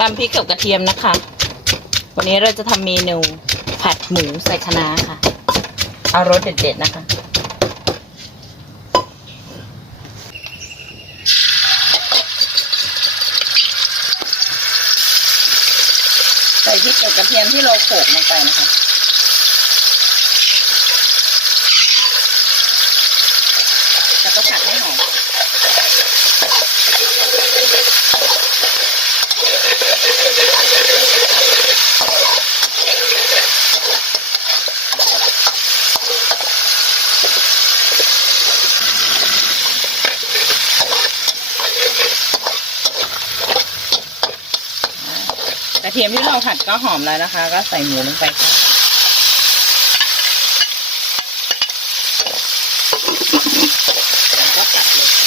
ตำพริกกับกระเทียมนะคะ วันนี้เราจะทำเมนูผัดหมูใส่คะน้าค่ะ เอารสเด็ดๆนะคะใส่พริกกับกระเทียมที่เราโขลกลงไปนะคะ แล้วก็ผัดให้หอม ก ระเทียมที่เราผัดก็หอมแล้วนะคะ ก็ใส่หมูลงไปค่ะก็ผัดเลยค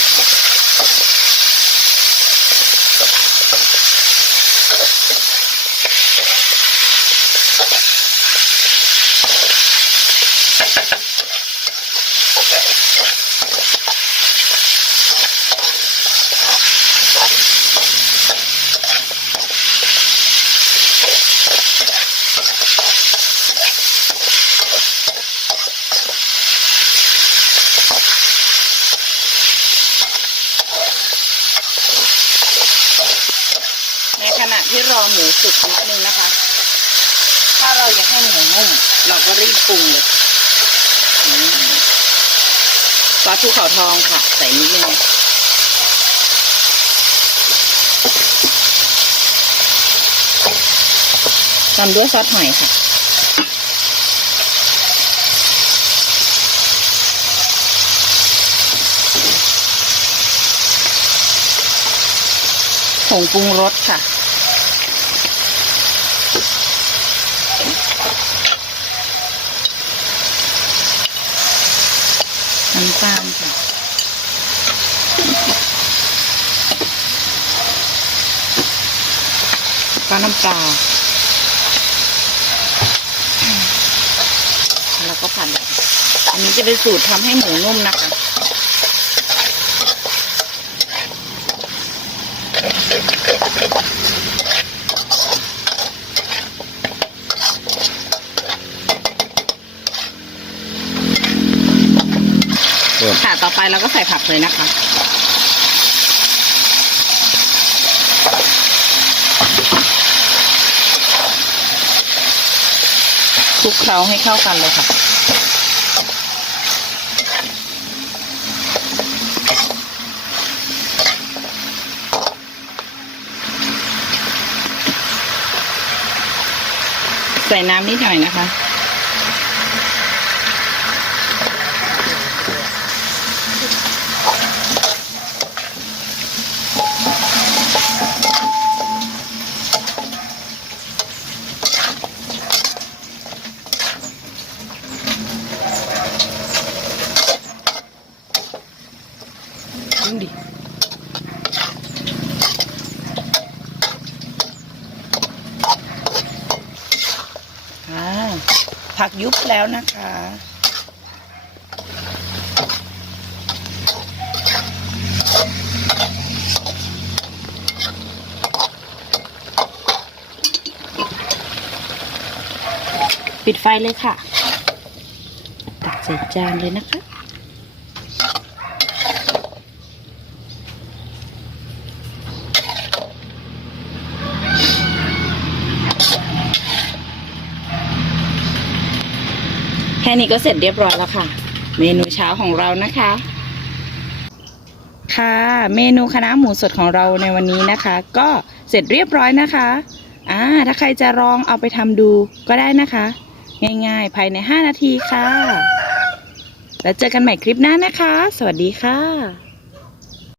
่ะ รอหมูสุกนิดนึงนะคะ ถ้าเราอยากให้หมูนุ่ม เราก็รีบปรุงเลยค่ะอืมซอสภูเขาทองค่ะ ใส่นิดนึงตามด้วยซอสหอยค่ะผงปรุงรสค่ะ น้ำตาลค่ะก็น้ำปลาแล้วก็ผัดแบบอันนี้จะเป็นสูตรทำให้หมูนุ่มนะคะ ค่ะต่อไปเราก็ใส่ผักเลยนะคะ คลุกเคล้าให้เข้ากันเลยค่ะ ใส่น้ำนิดหน่อยนะคะ ดูดิผักยุบแล้วนะคะ ปิดไฟเลยค่ะ ตักใส่จานเลยนะคะ แค่นี้ก็เสร็จเรียบร้อยแล้วค่ะ เมนูเช้าของเรานะคะ ค่ะ เมนูคณะหมูสดของเราในวันนี้นะคะ ก็เสร็จเรียบร้อยนะคะอ่าถ้าใครจะลองเอาไปทำดูก็ได้นะคะ ง่ายๆ ภายใน 5 นาทีค่ะ แล้วเจอกันใหม่คลิปหน้านะคะ สวัสดีค่ะ